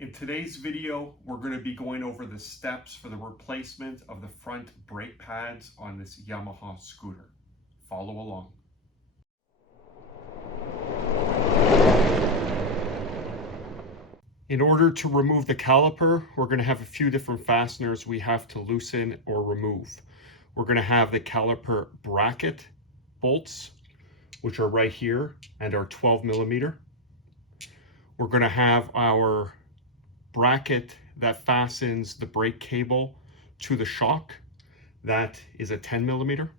In today's video, we're going to be going over the steps for the replacement of the front brake pads on this Yamaha scooter. Follow along. In order to remove the caliper, we're going to have a few different fasteners we have to loosen or remove. We're going to have the caliper bracket bolts, which are right here and are 12 millimeter. We're going to have our bracket that fastens the brake cable to the shock. That is a 10 millimeter.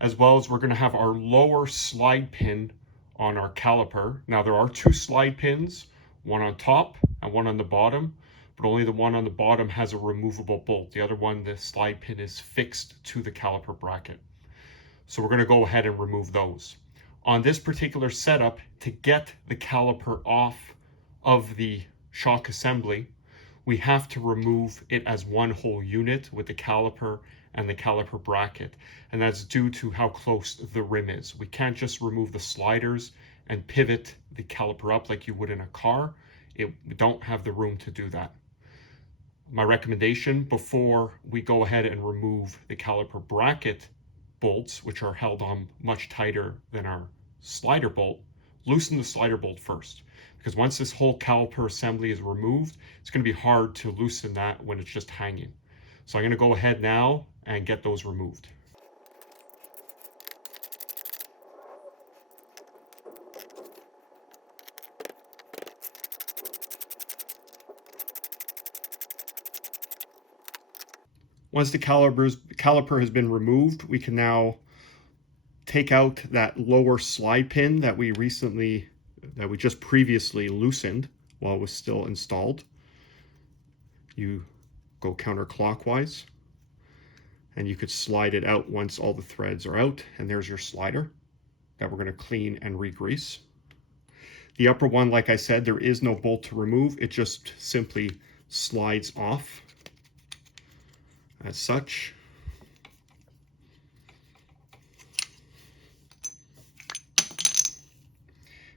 As well as we're going to have our lower slide pin on our caliper. Now there are two slide pins, one on top and one on the bottom, but only the one on the bottom has a removable bolt. The other one, the slide pin, is fixed to the caliper bracket. So we're going to go ahead and remove those. On this particular setup, to get the caliper off of the shock assembly, we have to remove it as one whole unit with the caliper and the caliper bracket, and that's due to how close the rim is. We can't just remove the sliders and pivot the caliper up like you would in a car. We don't have the room to do that. My recommendation before we go ahead and remove the caliper bracket bolts, which are held on much tighter than our slider bolt, loosen the slider bolt first, because once this whole caliper assembly is removed, it's going to be hard to loosen that when it's just hanging. So I'm going to go ahead now and get those removed. Once the caliper has been removed, we can now take out that lower slide pin that we just previously loosened while it was still installed. You go counterclockwise and you could slide it out once all the threads are out, and there's your slider that we're going to clean and re-grease. The upper one, like I said, there is no bolt to remove. It just simply slides off as such.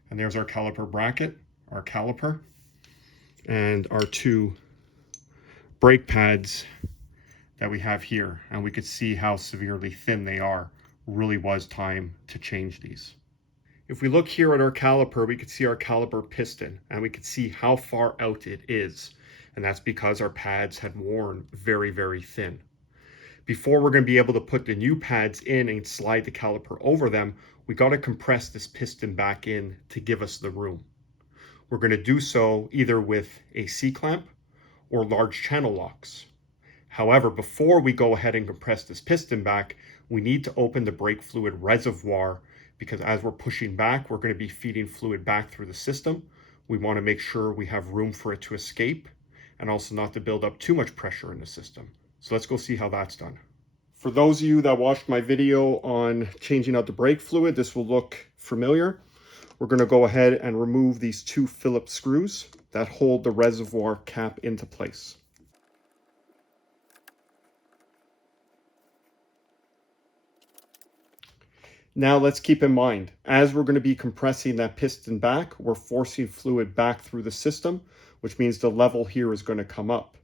And there's our caliper bracket, our caliper, and our two brake pads that we have here. And we could see how severely thin they are. Really was time to change these. If we look here at our caliper, we could see our caliper piston, and we could see how far out it is. And that's because our pads had worn very, very thin. Before we're going to be able to put the new pads in and slide the caliper over them, we got to compress this piston back in to give us the room. We're going to do so either with a C-clamp or large channel locks. However, before we go ahead and compress this piston back, we need to open the brake fluid reservoir, because as we're pushing back, we're going to be feeding fluid back through the system. We want to make sure we have room for it to escape and also not to build up too much pressure in the system. So let's go see how that's done. For those of you that watched my video on changing out the brake fluid, this will look familiar. We're going to go ahead and remove these two Phillips screws that hold the reservoir cap into place. Now let's keep in mind, as we're going to be compressing that piston back, we're forcing fluid back through the system, which means the level here is going to come up.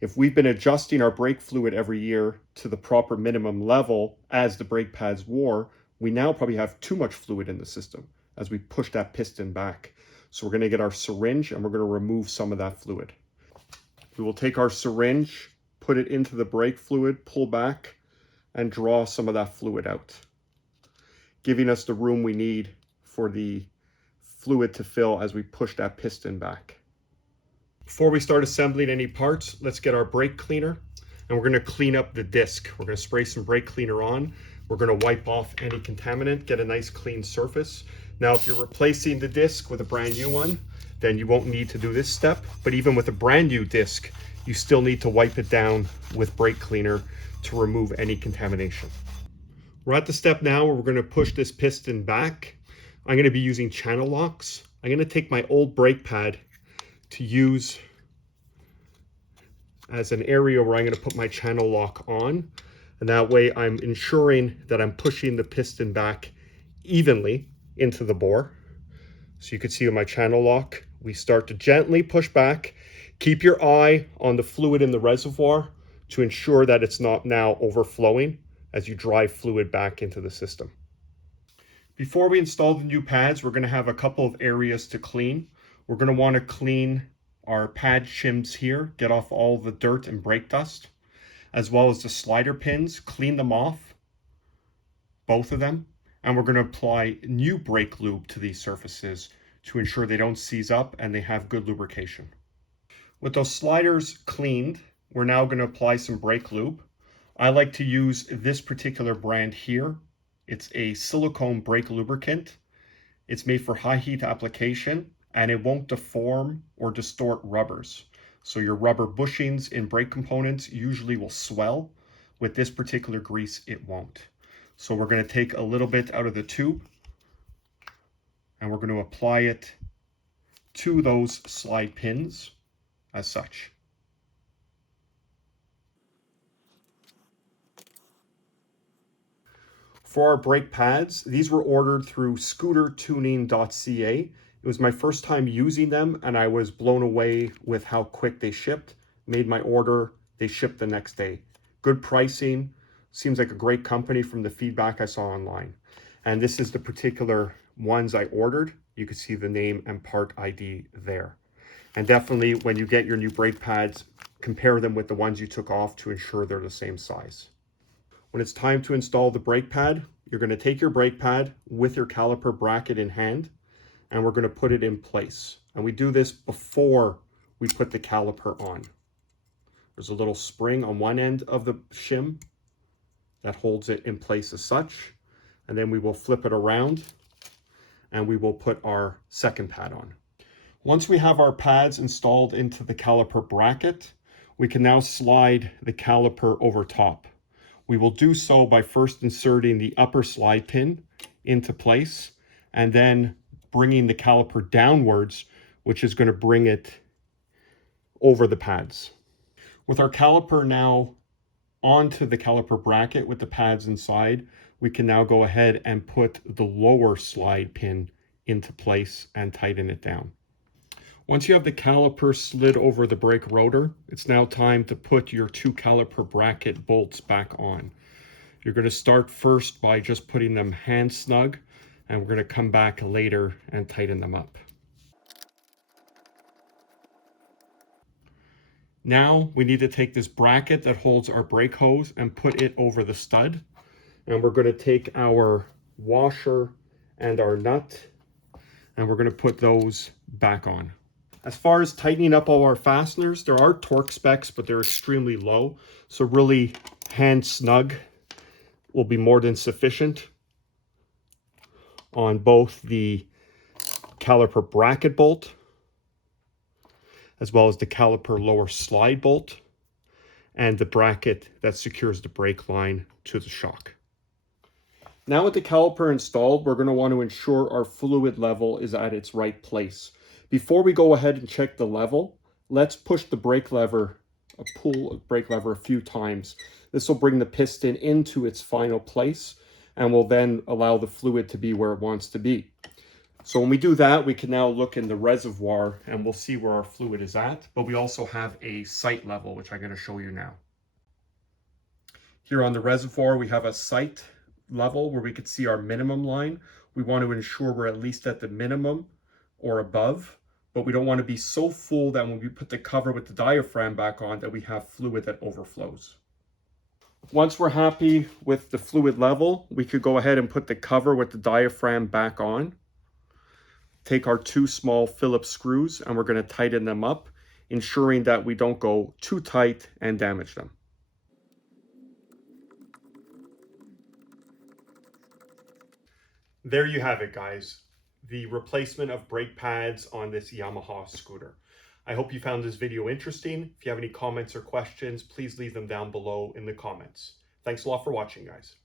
If we've been adjusting our brake fluid every year to the proper minimum level as the brake pads wore, we now probably have too much fluid in the system as we push that piston back. So we're going to get our syringe and we're going to remove some of that fluid. We will take our syringe, put it into the brake fluid, pull back, and draw some of that fluid out, giving us the room we need for the fluid to fill as we push that piston back. Before we start assembling any parts, let's get our brake cleaner, and we're going to clean up the disc. We're going to spray some brake cleaner on. We're going to wipe off any contaminant, get a nice clean surface. Now, if you're replacing the disc with a brand new one, then you won't need to do this step. But even with a brand new disc, you still need to wipe it down with brake cleaner to remove any contamination. We're at the step now where we're going to push this piston back. I'm going to be using channel locks. I'm going to take my old brake pad to use as an area where I'm going to put my channel lock on, and that way I'm ensuring that I'm pushing the piston back evenly into the bore. So you can see with my channel lock, we start to gently push back, Keep your eye on the fluid in the reservoir to ensure that it's not now overflowing as you drive fluid back into the system. Before we install the new pads, we're going to have a couple of areas to clean. We're going to want to clean our pad shims here, get off all the dirt and brake dust, as well as the slider pins, clean them off, both of them. And we're going to apply new brake lube to these surfaces to ensure they don't seize up and they have good lubrication. With those sliders cleaned, we're now going to apply some brake lube. I like to use this particular brand here. It's a silicone brake lubricant. It's made for high heat application and it won't deform or distort rubbers. So your rubber bushings in brake components usually will swell. With this particular grease, it won't. So we're going to take a little bit out of the tube and we're going to apply it to those slide pins as such. For our brake pads, these were ordered through scootertuning.ca. It was my first time using them and I was blown away with how quick they shipped. Made my order, they shipped the next day. Good pricing, seems like a great company from the feedback I saw online. And this is the particular ones I ordered. You can see the name and part ID there. And definitely when you get your new brake pads, compare them with the ones you took off to ensure they're the same size. When it's time to install the brake pad, you're going to take your brake pad with your caliper bracket in hand, and we're going to put it in place. And we do this before we put the caliper on. There's a little spring on one end of the shim that holds it in place as such. And then we will flip it around and we will put our second pad on. Once we have our pads installed into the caliper bracket, we can now slide the caliper over top. We will do so by first inserting the upper slide pin into place and then bringing the caliper downwards, which is going to bring it over the pads. With our caliper now onto the caliper bracket with the pads inside, we can now go ahead and put the lower slide pin into place and tighten it down. Once you have the caliper slid over the brake rotor, it's now time to put your two caliper bracket bolts back on. You're going to start first by just putting them hand snug, and we're going to come back later and tighten them up. Now we need to take this bracket that holds our brake hose and put it over the stud. And we're going to take our washer and our nut, and we're going to put those back on. As far as tightening up all our fasteners, there are torque specs, but they're extremely low. So really hand snug will be more than sufficient on both the caliper bracket bolt as well as the caliper lower slide bolt and the bracket that secures the brake line to the shock. Now with the caliper installed, we're going to want to ensure our fluid level is at its right place. Before we go ahead and check the level, let's push the brake lever, pull the brake lever a few times. This will bring the piston into its final place and will then allow the fluid to be where it wants to be. So when we do that, we can now look in the reservoir and we'll see where our fluid is at, but we also have a sight level, which I'm going to show you now. Here on the reservoir, we have a sight level where we could see our minimum line. We want to ensure we're at least at the minimum or above, but we don't want to be so full that when we put the cover with the diaphragm back on that we have fluid that overflows. Once we're happy with the fluid level, we could go ahead and put the cover with the diaphragm back on. Take our two small Phillips screws and we're going to tighten them up, ensuring that we don't go too tight and damage them. There you have it, guys. The replacement of brake pads on this Yamaha scooter. I hope you found this video interesting. If you have any comments or questions, please leave them down below in the comments. Thanks a lot for watching, guys.